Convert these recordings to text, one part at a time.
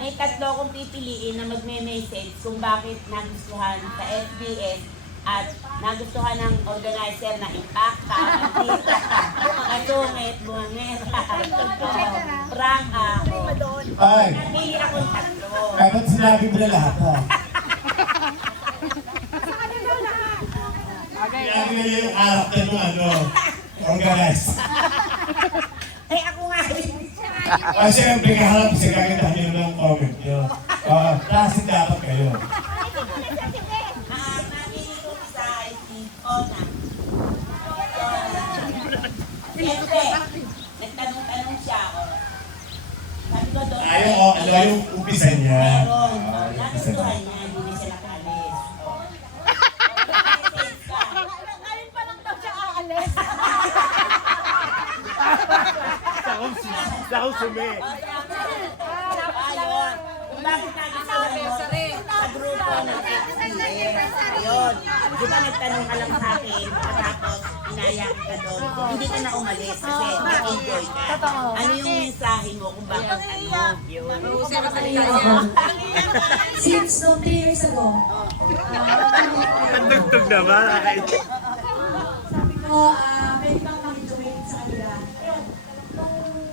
May tatlo akong pipiliin na magme-message kung bakit nagustuhan sa SBS at nagustuhan ng organizer na impacta, artista, kasungit, buwangera, prank ako. Ay, Napili akong tatlo. kaya ba't sinabi mo na lahat ha? Sinabi na yung karakter mo organize. Ay, ako nga rin. Siyempre, kaharap sa kagandahan nyo ng comment nyo. Kasi dapat kayo. Napili ko isa ay si Ona. Siyempre, nagtanong-tanong siya. Sabi ko doon, Ano yung umpisa niya? meron. Nagustuhan niya, hindi na siya nakalis. Ngayon pa lang daw siya aalis. Sa kusumi. Ayun. Kung bakit nagustuhan mo sa grupo ng SBS. Ayun. Di ba nagtanong ka lang sa akin, tapos inaya ka doon. Hindi ka na umalis kasi nag-enjoy ka. Ano yung mensahe mo kung bakit ano? Yun. Since no 3 years ago, Tugtog naman. sabi ko, pwede bang makituwid sa kanila. Ayun,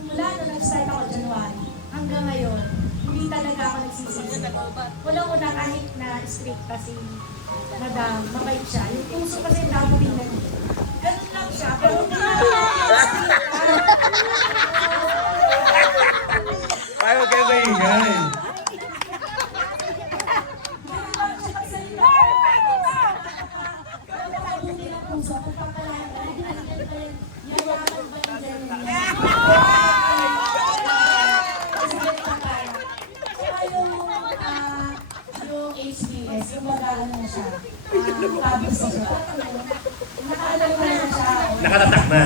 mula na nag-start ako January, hanggang ngayon, hindi talaga ako nagsisisi. Wala kahit na strict pa si Madam, mabait siya. Yung puso kasi yung tao tingnan niya. Ganun lang siya, pero hindi na Ayaw kayo maingay. Yung HBS, yung mag-aaral na siya. Tapos siya. Nakaalam ko na siya. Nakatatak na.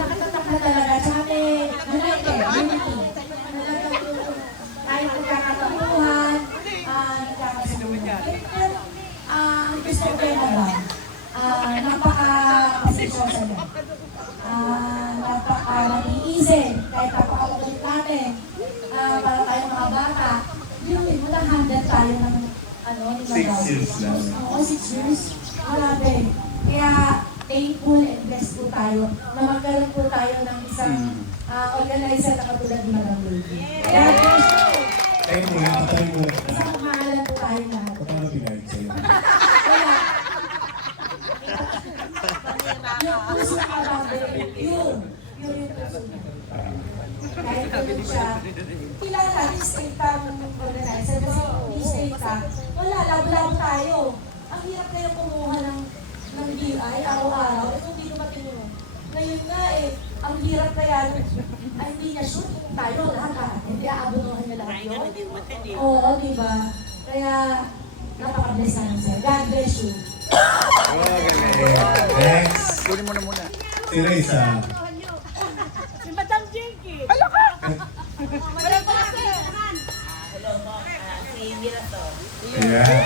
Nakatatak na talaga. Tsaka may united, unity. Talagang kahit nagkakatapuhan, nagkakasaluhan. Ang gusto ko kayo na ba? Napaka-pasensyosa niya. Napaka-nag-iisip. Kahit napaka-makulit natin. Para tayong mga bata. Yung handle tayo ng ni 6 years lang. Oo, 6 years. Grabe. Kaya thankful and blessed po tayo na magkaroon po tayo ng isang organizer na katulad ni Madam Lady. Kaya Tayo mo yan, patayin mo na. isang mahalan po tayo lahat. Paano pinahit sa'yo? Kaya, yung puso ka ba, yun yung puso niya. Kahit ganun siya, kilala, ni-state ang organizer kasi ni-state ka, wala, labo-labo tayo. Ang hirap na yung kumuha ng BI araw-araw, kung hindi dumating mo. Ngayon nga ang hirap na yan, ay hindi niya shoot tayo lahat hindi aabunuhan niya lahat yun. Oo, di ba? Kaya, napaka-bless namin sir. God bless you. Next. Kunin mo na muna. Si Reza. Si Madam Jinky. Hello mo, si Mirato. Ayan.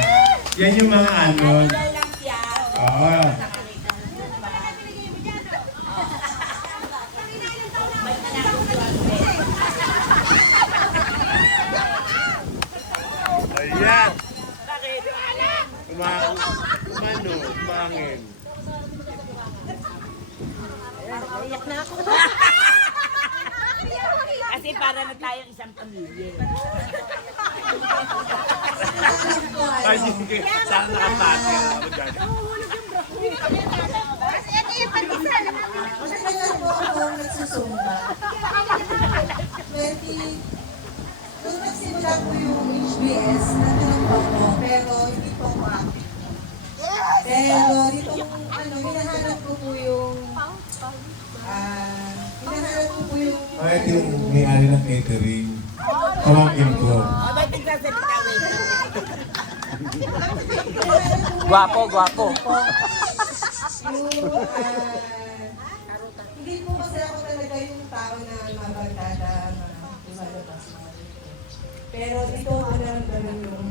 Yan yung mga ano. Idol lang siya. Oo. Nakakita mo ba? Ba't na nagustuhan ko? Ayan. Bakit? Umangin. Iyak na ako. Kasi para na tayong isang pamilya. Ay, sige. Saan nakapati ako dyan? Matagal po ako nagsusumba. 20, nung nagsimula po yung HBS, nandun po ako, pero hindi po ako active. Pero ditong hinahanap ko po yung, Ay, ito yung may-ari ng catering. Pamangkin ko. Ba't nagsasalita wait? Gwapo, gwapo. hindi po kasi ako talaga yung tao na mabagdada na lumalabas. Pero dito ako naramdaman yung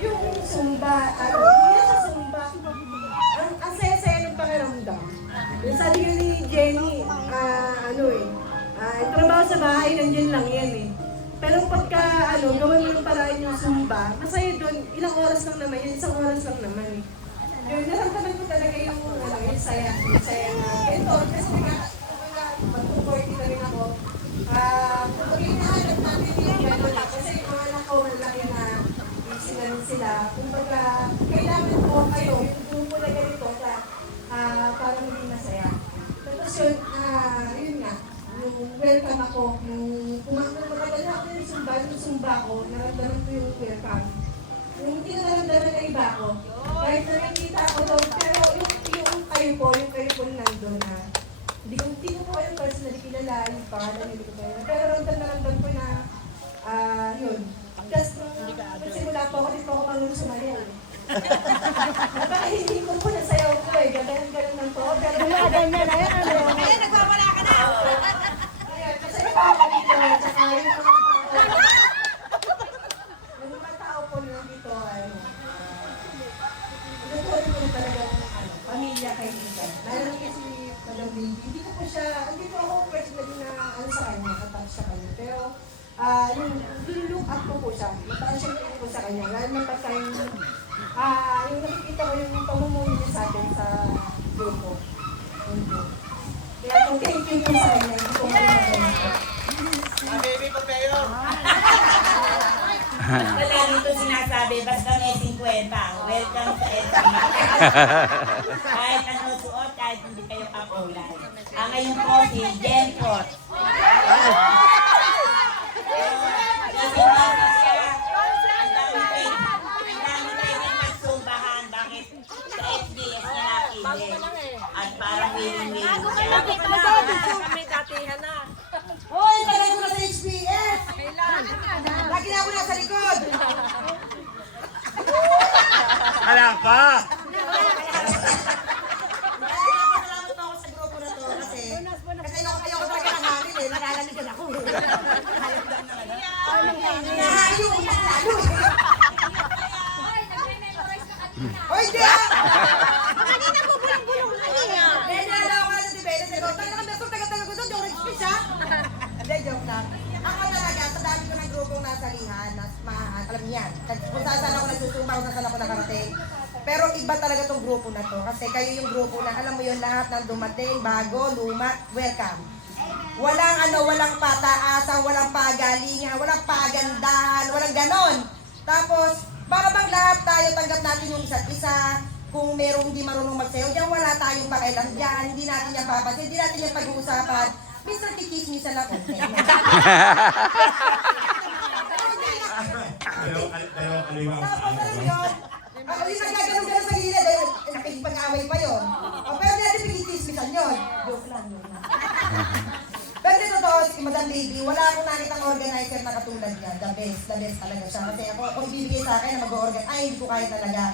yung Zumba, hindi na sa Zumba, ang saya-saya ng pakiramdam. Yung sabi ko ni Jenny, yung trabaho sa bahay, nandiyan lang yan eh. Pero pagka, gawin mo ng paraan yung Zumba, masaya doon, ilang oras lang naman, yun, isang oras lang naman eh. Yun, naramdaman ko talaga yung saya na. Ito, kasi mag-40 na rin ako. Pag hinahanap natin yung gano'n eh, kasi yung mga anak ko, malaki na busy na rin sila. Kumbaga, kailangan ko kayo, yung grupo na ganito, para maging masaya. Tapos yun, yun nga, yung welcome ako, yung matagal ako yung Zumba ko, naramdaman ko yung welcome. Yung hindi ko naramdaman na iba ko, kahit nakikita ko doon, pero yung kayo po nandun na, hindi ko po kayo personally kilala, yung pangalan, hindi ko kayo, pero ramdam ko na, yun. Tapos nung simula po ako, di po ako marunong sumayaw. Napakahindi ko po na sayaw ko eh, ganun lang po. Pero ganyan na yan, Kaya nagwawala ka na! Ayan, kasi ako dito, tsaka yung mga tao po na dito, Natuloy ko na talagang pamilya kay Lisa. Lalo na kasi Madam Baby, hindi ko ako personally na sa kanya, attach sa kanya. Pero yung look up ko po siya, mataas siya ko sa kanya. Lalo na pagka yung nakikita ko yung pamumuno niya sa atin sa grupo. Kaya kung thank you po sa kanya, hindi ko magagawa. Baby ko kayo. Wala dito sinasabi, basta may 50. Welcome sa EDSA. Kahit ano suot, kahit hindi kayo kakulay. Ngayon po si Jen Pot. Kasi basta siya, ang dami pwede magsumbahan. Bakit sa SDS na napili? At parang willing-willing siya. Kami datihan na. Hoy, tagal ko na sa HBS! Lagi na ako nasa likod! Alam ka! Salamat po ako sa grupo na to kasi ayoko talaga ng hangin eh, nalalaligan ako eh. Nahayo, utak lalo eh. Hoy, di ah! Kanina po bulong-bulong na niya. Kaya nalala ko na sa debate, sabi ko, taga-taga ko doon, yung speech ha? Hindi, joke lang. Ako talaga, sa dami ko ng grupong nasalihan, alam niyan, kung saan ako nagsusumba, kung saan ako nakarating. Pero iba talaga tong grupo na to, kasi kayo yung grupo na, alam mo yun, lahat ng dumating, bago, luma, welcome. Walang pataasan, walang pagalingan, walang pagandahan, walang ganon. Tapos, para bang lahat tayo tanggap natin yung isa't isa, kung merong hindi marunong magsayaw, diyan wala tayong pakailan dyan, hindi natin yan papansin, hindi natin yan pag-uusapan. Minsan kikismisan ako. Dalawang kaliwang Tapos saan alam mo yun, ako yung nagkaganong-ganon sa gilid, dahil nakikipag-away pa yun. O pero hindi natin pinikismisan yun. Joke lang yun. Pero dito to, si Madam Baby, wala akong nakitang organizer na katulad niya. The best talaga siya. Kasi ako, kung ibibigay sa akin na mag-organize, ay hindi ko kaya talaga.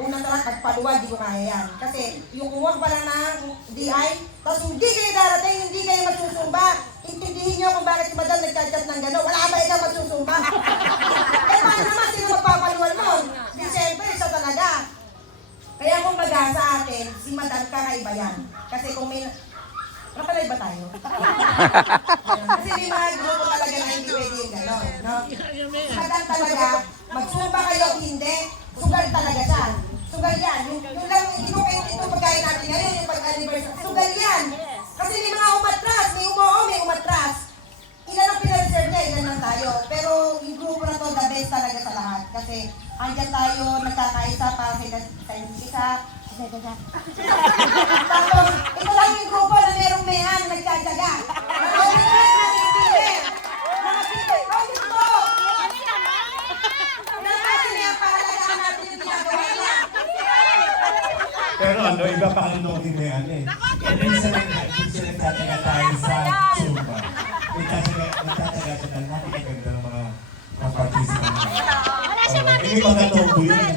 Unang talaga, pagpaluwag, di ko kaya yan. Kasi yung kuwag pala ng DI, tapos hindi kayo darating, hindi kayo magsusumba. Intindihin niyo kung bakit si Madam nagchat-chat ng gano'n. Wala ba ikaw magsusumba? Eh paano naman, sino magpapaluwal nun? Di siyempre, siya talaga. Kaya kung baga sa akin, si Madam kakaiba yan. Kasi kung may... Napalay ba tayo? Kasi may mga grupo talaga na hindi pwede yung gano'n. No? Si Madam talaga, magsumba kayo, hindi. Sugal talaga siya. Sugal yan. Yung lang, hindi ko kayo ito pagkain natin ngayon, yung pag-anniversary. Sugal yan. Kasi may mga umatras, may umuo, may umatras. Ilan ang pinareserve niya, ilan lang tayo. Pero yung grupo na to, the best talaga sa lahat. Kasi andyan tayo, nagkakaisa para sa isa. Tapos, ito lang yung grupo na merong mayan, nagtsatsaga. Pero ano, iba pa ang nogin na yan eh. Minsan nagtataga tayo sa Zumba. Nagtataga siya tayo, napikaganda ng mga participants. Hindi magkatobo yun.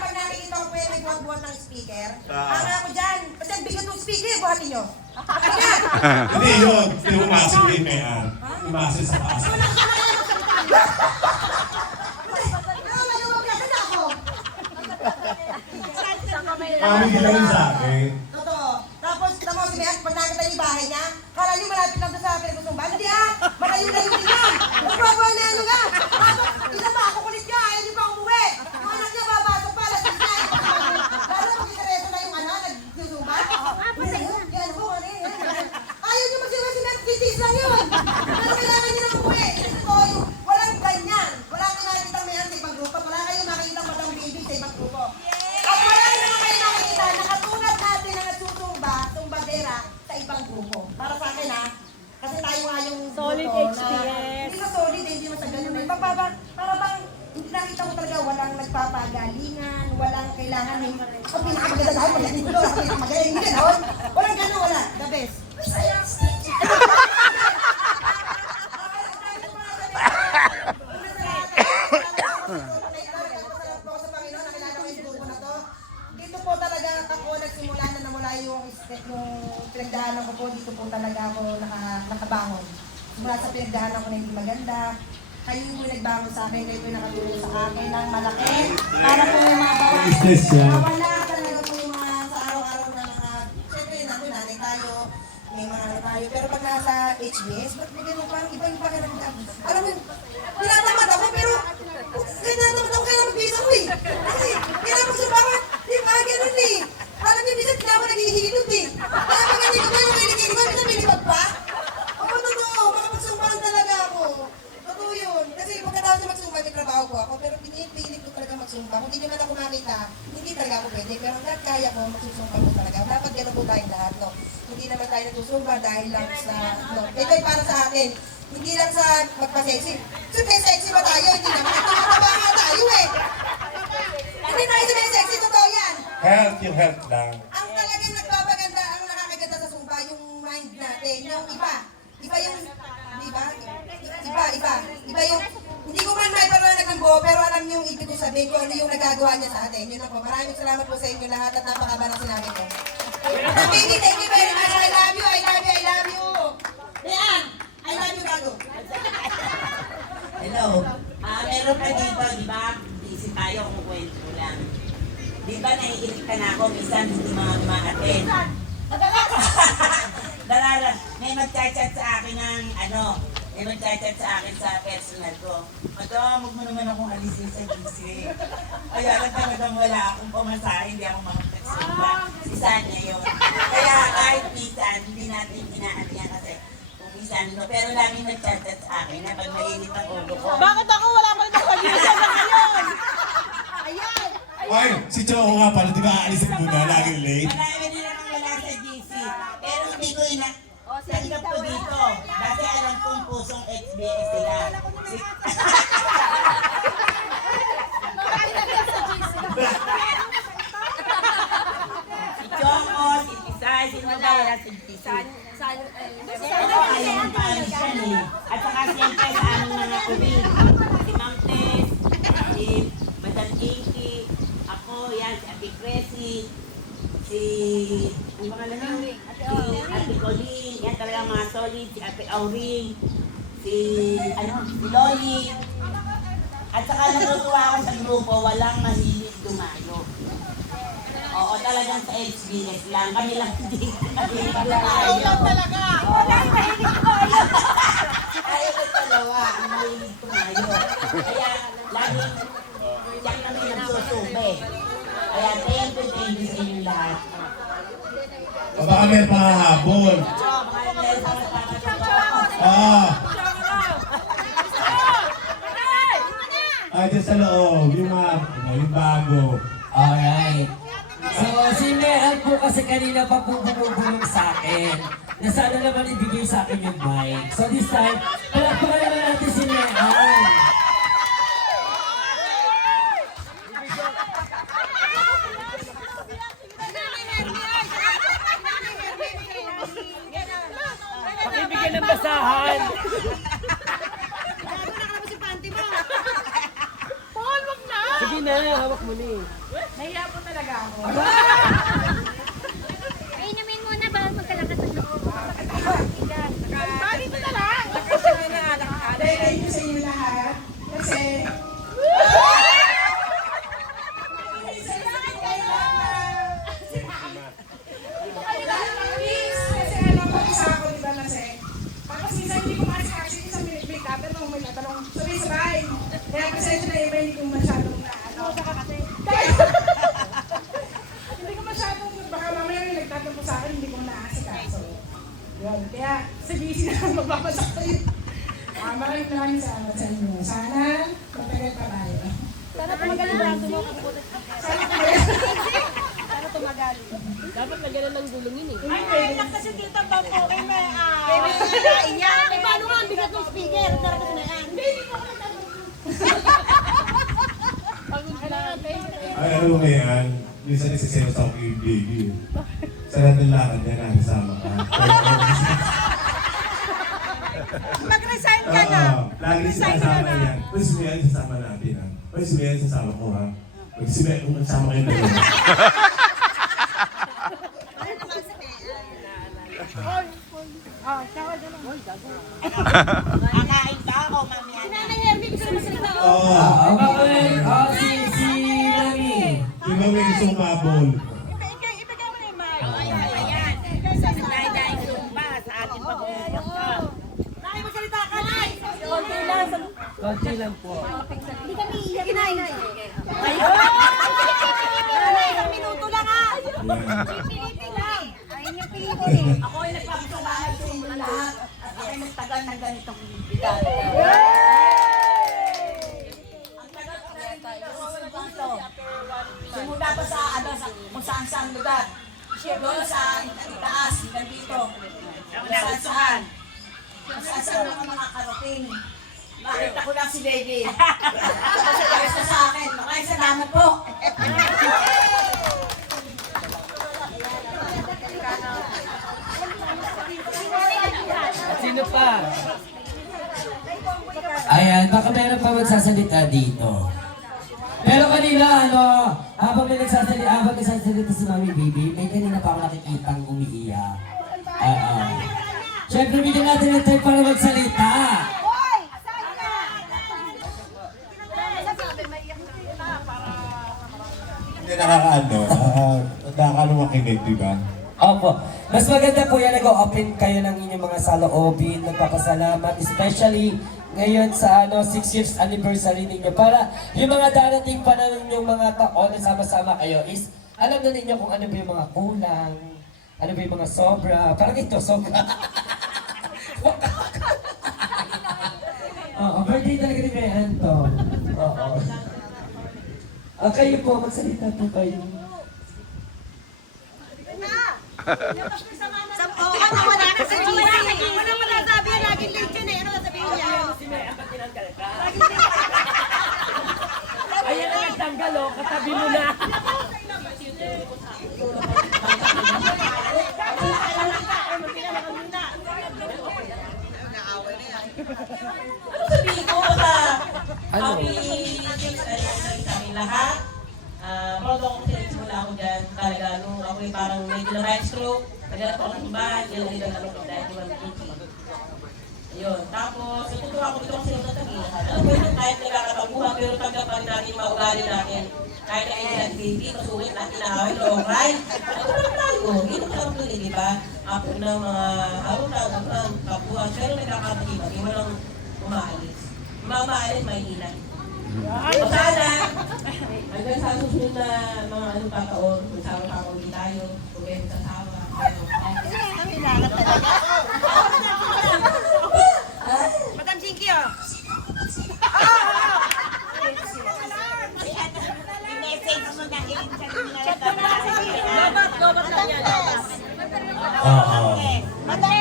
Pag nakikita ko pwede buhat-buhat ng speaker, ano ako dyan? Kasi ang bigat ng speaker, buhatin nyo. Hindi yun, tinumasok yung mayan. Tumasok sa paso. Kami din lang sa akin. Totoo. Tapos, tamo si Mayan, pag nakita niyo yung bahay niya, kala niyo malapit lang doon sa pinagusumban. Hindi ah! Malayo-layo din yan! Magbabawa na ano nga! Tapos, isa pa, ako kulit niya, ayaw niyo pa umuwi! Yung anak niya, babasok pa, alas 6 na. Lalo pag intereso na yung nagsusumban. Yan po, ano yun? Ayaw niyo magsimba si Mayan, kitis lang yun! Pero kailangan niyo na umuwi. Kasi po, yung walang ganyan. Wala kayo nakikita Mayan sa ibang grupo. Wala kayo makikita Madam Baby sa ibang grupo. At wala naman kayo nakikita na katulad natin na nagsusumba, tumbadera sa ibang grupo. Para sa akin ha, kasi tayo nga yung solid HTS. Hindi sa solid, hindi mo sa ganun. Para bang, hindi nakita mo talaga walang nagpapagalingan, walang kailangan yung ang pinakamaganda tayo, magaling ko doon, magaling ka doon. Walang ganun, wala. The best. Masaya. Dito po talaga ako nagsimula na namula yung pinagdaanan ko po. Dito po talaga ako nakabangon. Mula sa pinagdaanan ko na hindi maganda. Kayo yung nagbangon sa akin, kayo yung nakatulong sa akin ng malaki. Para po yung mga Business yan. wala talaga po yung mga sa araw-araw na siyempre nanay tayo, may mga ano tayo. Pero pag nasa HBS, ba't may ganun parang iba yung pakiramdam. Alam mo, tinatamad ako pero tinatamad ako kailangan magbisa ko eh. Kasi kailangan magsabakan, di ba ganun eh. Alam niyo, minsan kailangan ko naghihilot eh. Kaya pag hindi ko ba yung kilikili ko, minsan nilipag pa. Ako totoo, makapagsumpahan talaga ako. Totoo yun. Kasi pagkatapos na magsumpa, may trabaho ko ako. Pero pinipilit ko talaga magsumpa. Kung hindi naman ako makita, hindi talaga ako pwede. Pero hanggang kaya ko, magsusumpa ko talaga. Dapat ganun po tayong lahat, no? Hindi naman tayo nagsusumpa dahil lang sa, no? Ito ay para sa atin. Hindi lang sa magpa-sexy. So, may sexy ba tayo? Hindi naman. Tumutaba nga tayo eh. Hindi tayo sa may sexy, totoo yan. Health, yung health lang. Ang talagang nagpapaganda, ang nakakaganda sa Zumba, yung mind natin, yung iba. Iba yung, di ba? Iba yung, hindi ko man may panalag ng buo, pero alam niyo yung ibig ko sabihin ko, ano yung nagagawa niya sa atin. Yun ako. Maraming salamat po sa inyo lahat at napakaba ng sinabi ko. Baby, thank you very much. I love you, I love you, I love you. Ayan, I love you, Gago. Hello. Meron ka dito, di ba? Busy tayo, kumukwento ko lang. Di ba naiinig ka na ako, minsan hindi mga ma-attend. Darara, may mag-chat sa akin ng may mag-chat sa akin sa personal ko. Madam, huwag mo naman akong alisin sa GC. Kaya lang talagang wala akong pamasahe, hindi ako makapagsimba. Isa niya yun. Kaya kahit minsan, hindi natin inaano yan kasi kung minsan, no, pero lagi nag-chat sa akin na pag mainit ang ulo ko. Bakit ako wala pa rin pag-isa na ngayon? Ayan! Ay, si Choco nga pala, di ba aalisin muna, laging late? Marami din akong wala sa GC. Pero hindi ko tanggap ko dito. Kasi alam kong pusong XBS sila. Si Choco, si Pisay, sino ba wala si Pisay? Ayun pa siya eh. At saka siyempre sa aming mga kubig. Si Ma'am Tess, si Madam Jinky, ako, yan, si Ate Cressy, si, ang pangalan na? Si Ate Colleen, yan talaga mga solid, si Ate Auring, si Loli. At saka natutuwa ako sa grupo, walang mahilig dumayo. Oo, talagang sa HBS lang. Kami lang hindi mahilig dumayo. Talaga! Ayaw ko dalawa, ang mahilig tumayo. Kaya laging diyan kami nagsusube. Kaya thank you sa inyong lahat. O baka may pangahabol. Ay, dyan sa loob, yung mga, yung bago. Alright. So, si Mehan po kasi kanina pa po bumubulong sa akin na sana naman ibigay sa akin yung mic. So this time, palakpakan naman natin si Mehan. Pakibigyan ng basahan! Paul, wag na! Sige na, hawak mo ni. Nahiya po talaga ako. Inumin muna ba magkalakas ng loob? Bakit na lang? Thank you sa inyo lahat. Kasi, Dapat na ganun ang gulong yun eh. Ay, pwede lang kasi dito ba po kay may Paano nga ang bigat ng speaker? Tara kasi na yan. Ay, ano mo yan? Minsan isiselos ako kay baby. Sa natin lakad niya, nakasama ka. Mag-resign ka na. Oo, lagi sinasama yan. Uy, si Mia, sasama natin ha. Uy, si Mia, sasama ko ha. Uy, si Mia, kung nagsama kayo dalawa. Kakain ka ako, mamaya. Nanay Hermie, gusto mo salita? Oo. Si Nami. Di ba may gusto mabol? Ibigay mo na yung mic. Ayan. Dahil Zumba sa ating pag-uusap. Nay, magsalita ka, Nay! Konti lang. Konti lang po. Hindi kami iiyak, Nay. Nay, isang minuto lang ha. Pilitin lang. Ayun yung pilitin. Ako ay nagpapasalamat sa inyo lahat at ako ay nagtagal ng ganitong bigat. Ang tagal-tagal dito sa dito. Simula pa sa kung saan-saan lugar. Doon sa itaas, hanggang dito. Kung saan-saan. Kung saan-saan mga makakarating. Nakita ko lang si Baby. Kasi ayos na sa akin. Maraming salamat po. Sino pa? Ayan, baka meron pa magsasalita dito. Pero kanina, habang nagsasalita si Mami Baby, may kanina pa ako nakikitang umiiyak. Siyempre, bigyan natin ng time para magsalita. Hindi nakakaano. Nakakaano makinig, di ba? Opo. Mas maganda po yan, nag-open kayo ng inyong mga saloobin, nagpapasalamat, especially ngayon sa 6 years anniversary ninyo. Para yung mga darating pa na yung mga taon na sama-sama kayo is alam na ninyo kung ano ba yung mga kulang, ano ba yung mga sobra. Parang ito, sobra. Oo, birthday talaga ni Kuya Anton. Oo. Kayo po, magsalita po kayo. Ano wala ka sa GC? Wala mo lang sabi yan, laging late yun eh. Ano sasabihin niya? Ayan ang nagtanggal, oh. Katabi mo na. Ano sabihin ko sa happy anniversary sa amin lahat? Proud ako kasi nagsimula ako dyan. Talaga, nung ako yung parang medyo na right stroke, naghanap ako ng bahay, yun ang ilang ano ko dahil di man beauty. Ayun. Tapos, natutuwa ako dito kasi nung sabihin. Alam mo yun, kahit nagkakatambuhan, pero tanggap pa rin natin yung mga ugali natin. Kahit na hindi natin baby, masungit natin na away, okay? Ano naman tayo? Yun ang lang dun, di ba? Apo na mga araw-araw, kapuhan, pero nagkakatagibat, yung walang umaalis. Yung mga umaalis, may hinay. O sana, hanggang sa susunod na mga anong kataon, kung sama-sama tayo, kung kayo magsasawa, Madam Jinky, oh. Lobat lang yan. Oo.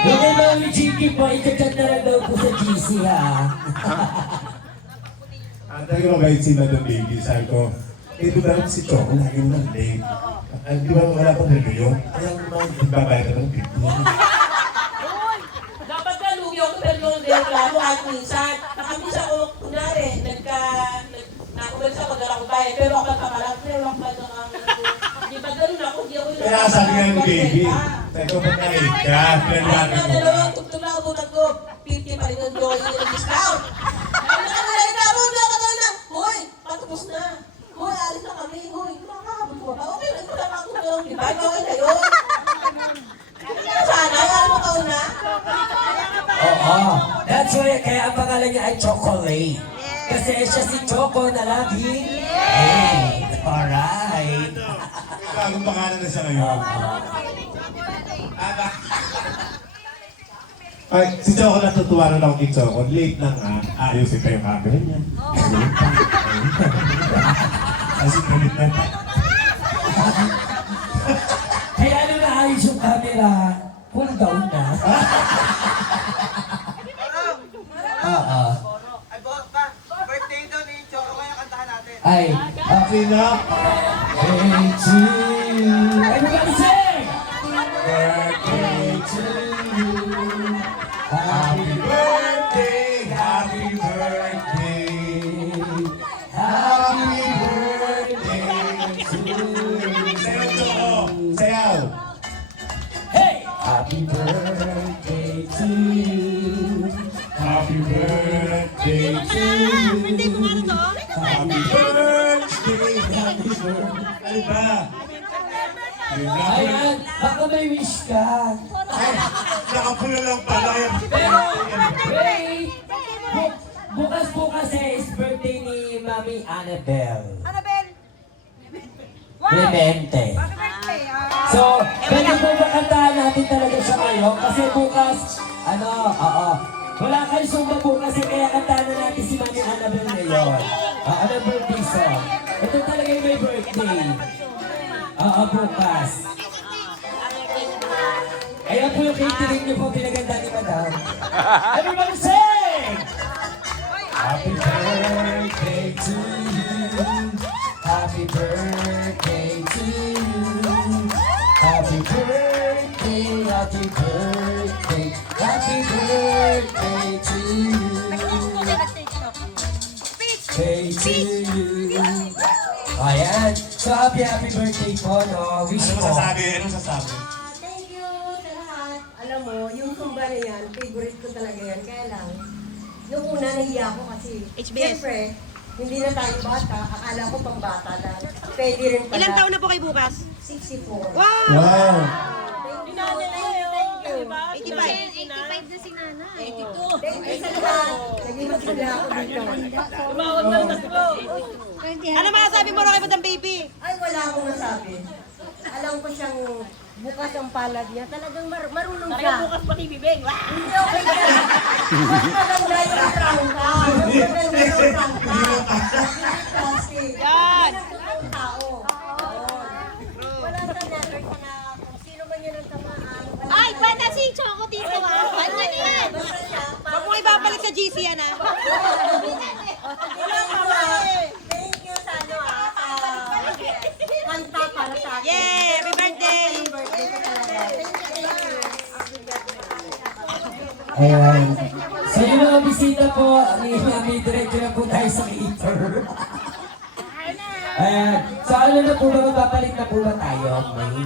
Yung kay Mami Chiki po, ika-chat na lang daw po sa GC ha. Talaga mabait si Madam Baby. Sabi ko, ito dapat si Choco, lagi mo nang late. Di ba wala pang review? Kaya naman, nagbabayad ka ng 50. dapat ka lugi ako pero yung reklamo kahit minsan. Nakabisa ko, kunwari, nakumag sa pag-alak ko bayan, pero ako nagpapalag, pero ako ba ito ang di ba ganun ako, di ako yung Kaya sabi nga ni Baby, sabi ko, ba't na-late ka? Pinalabi mo. dalawang tugtog na abutan ko, 50 pa rin ang yung discount. Nakalagay na ako, nakakatawa na, hoy, patapos na. Hoy, alis na kami, hoy, makakabot ko ba? Okay lang, wala pa akong dalawang di ba? Okay na yun. Sana, alam mo kauna na. Oo. That's why, kaya ang pangalan niya ay Chocolate. Kasi siya si Choco na laging late. Alright. Bagong pangalan na siya ngayon. Ay, si Choco natutuwa na ako kay Choco. Late na nga. Ayusin pa yung camera niya. Late pa. Kasi galit na. Kaya ano naayos yung camera, pull down na. Oo. Ay, birthday daw ni Choco, kaya kantahan natin. Ay, Okay na. birthday to you. Everybody sing! Birthday to you. Happy birthday, happy birthday. Happy birthday to you. Sayaw to ko. Sayaw. Hey! Happy birthday to you. Happy birthday to you. Happy birthday, happy birthday. Ano ba? Yun na. Ayan, baka may wish ka. Ay, nakapula lang pala. Pero, wait! Bukas is birthday ni Mami Annabelle. Annabelle! Clemente. Birthday, So, pwede po makantahan natin talaga siya ngayon kasi bukas, wala kayo sumba bukas kaya kantahan na natin si Mami Annabelle ngayon. Ano birthday song? Ito talaga yung may birthday. Bukas. Ayan po yung catering niyo po pinaganda ni Madam. Everybody sing! Happy birthday to you. Happy birthday to you. Happy birthday, happy birthday, happy birthday to you. Day to you. Ayan. So happy birthday po, no? Wish Ano po. masasabi? Anong sasabi? Thank you sa lahat. Alam mo, yung kumba na yan, favorite ko talaga yan. Kaya lang, nung una nahiya ako kasi, siyempre, hindi na tayo bata. Akala ko pang bata lang. Pwede rin pala. Ilang taon na po kayo bukas? 64. Wow! Wow! Thank you. 85. 85 na si Nana. 82. Thank you sa lahat. Naging masula ako dito. Ano masasabi mo kay Madam Baby? Ay, wala akong masabi. Alam ko siyang bukas ang palad niya. Talagang marunong siya. Bukas pati bibig. Hindi okay ka. Mas maganda yung prangka. Mas maganda yung prangka. Kasi, Yan. ang tao. Wala sa never sa na kung sino man yun ang tamaan. Ay, bata si Choco dito ah. Ano yan? Basta siya, Huwag mo ibabalik sa GC yan ha. wala pa. Thank you sa ano kanta para sa akin. Yay! Happy birthday! Birthday ko talaga. Ayan. So yung mga bisita po, may diretso na po tayo sa cater. Ayan. So ano na po ba, magpapalit na po ba tayo? May?